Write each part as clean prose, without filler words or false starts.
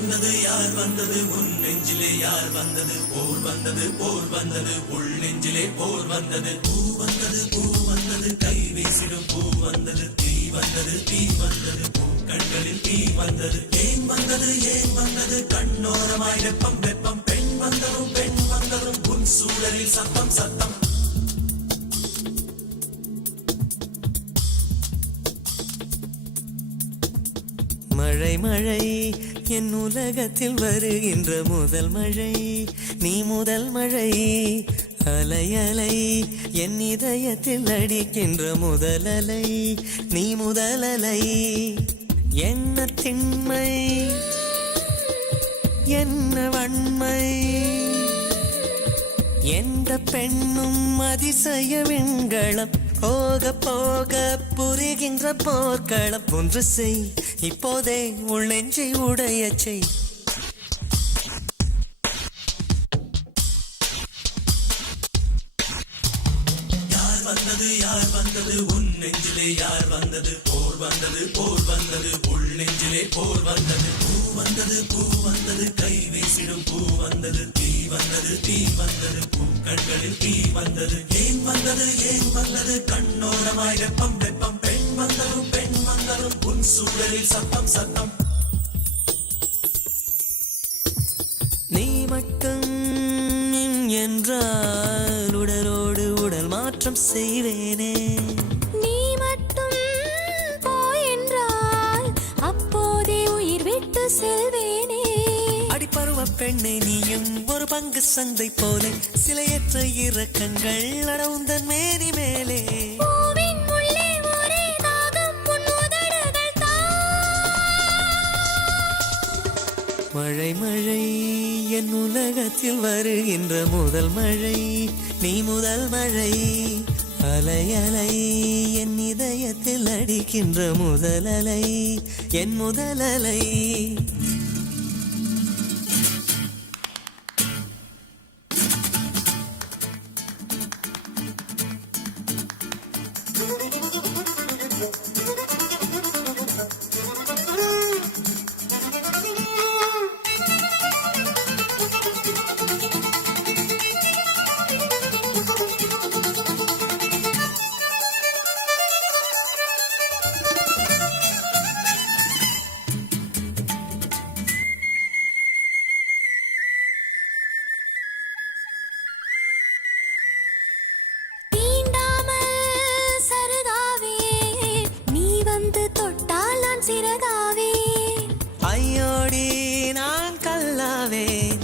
வந்தது யார் வந்தது உன் நெஞ்சிலே யார் வந்தது போர் வந்தது போர் வந்தது உள் நெஞ்சிலே போர் வந்தது பூ வந்தது கை வீசிடும் பூ வந்தது தீ வந்தது பூ கண்களில் தீ வந்தது ஏன் வந்தது கண்ணோரமாய் வெப்பம் வெப்பம் பெண் வந்ததும் உன் சூழலில் சத்தம் சத்தம் மழை மழை என் உலகத்தில் வருகின்ற முதல் மழை நீ முதல் மழை அலை அலை என் இதயத்தில் அடிக்கின்ற முதல் அலை நீ முதல் அலை என்ன திண்மை என்ன வன்மை எந்த பெண்ணும் அதிசய விண்களம் போக போக புரிகின்ற போர்க்களம் ஒன்று செய் இப்போதே உள் நெஞ்சை உடைய செய் யார் வந்தது உன் நெஞ்சிலே யார் வந்தது போர் வந்தது உள் நெஞ்சிலே போர் வந்தது பூ வந்தது கை வீசிடும் பூ வந்தது தீ வந்தது பூ கண்களில் தீ வந்தது ஏன் வந்தது கண்ணோரமாய் வெப்பம் வெப்பம் பெண் வந்ததும் உன் சூழலில் சத்தம் சத்தம் நீ மட்டும் என்றால் உடலோடு உடல் மாற்றம் செய்வேனே நீ மட்டும் போ என்றால் அப்போதே உயிர் விட்டு செல்வேனே அடிப்பருவ பெண்ணை நீயும் ஒரு பங்கு சந்தை போலே சிலையற்ற இறக்கங்கள் அடவுந்தன் மேனி மேலே பூவின் உள்ளே ஒரே தாகம் உன் உதடுகள் மழை மழை என் உலகத்தில் வருகின்ற முதல் மழை நீ முதல் மழை அலை அலை என் இதயத்தில் அடிக்கின்ற முதல் அலை என் முதல் அலை ஐயோடி நான் கல்லாவேன்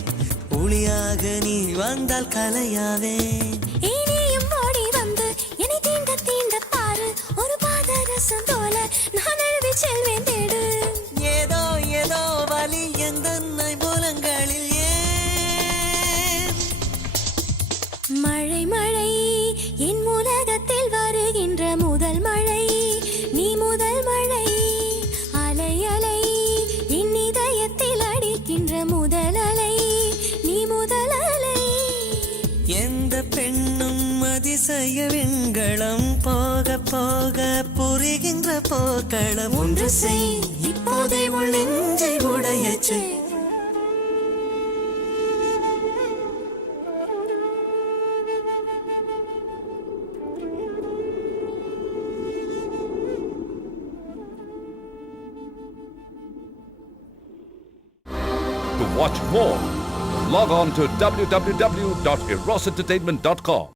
ஒளியாக நீ வந்தால் கலையாவேன் இனியும் ஓடி வந்து என்னை தீண்ட பாரு ஒரு பாதரசம் போல நான் எழுதி செல்வேன் தேடு ஏதோ ஏதோ வலி எந்த புலங்களில் ஏன் மழை மழை என் உலகத்தில் வருகின்ற முதல் மழை நீ முதல் மழை அலை அலை என் இதயத்தில் அடிக்கின்ற முதல் அலை நீ முதல் அலை எந்த பெண்ணும் அதிசய விண்களம் போக போக புரிகின்ற போக்களம் ஒன்று செய் இப்போதே உள் நெஞ்சை உடைய செய் To watch more, log on to www.erosentertainment.com.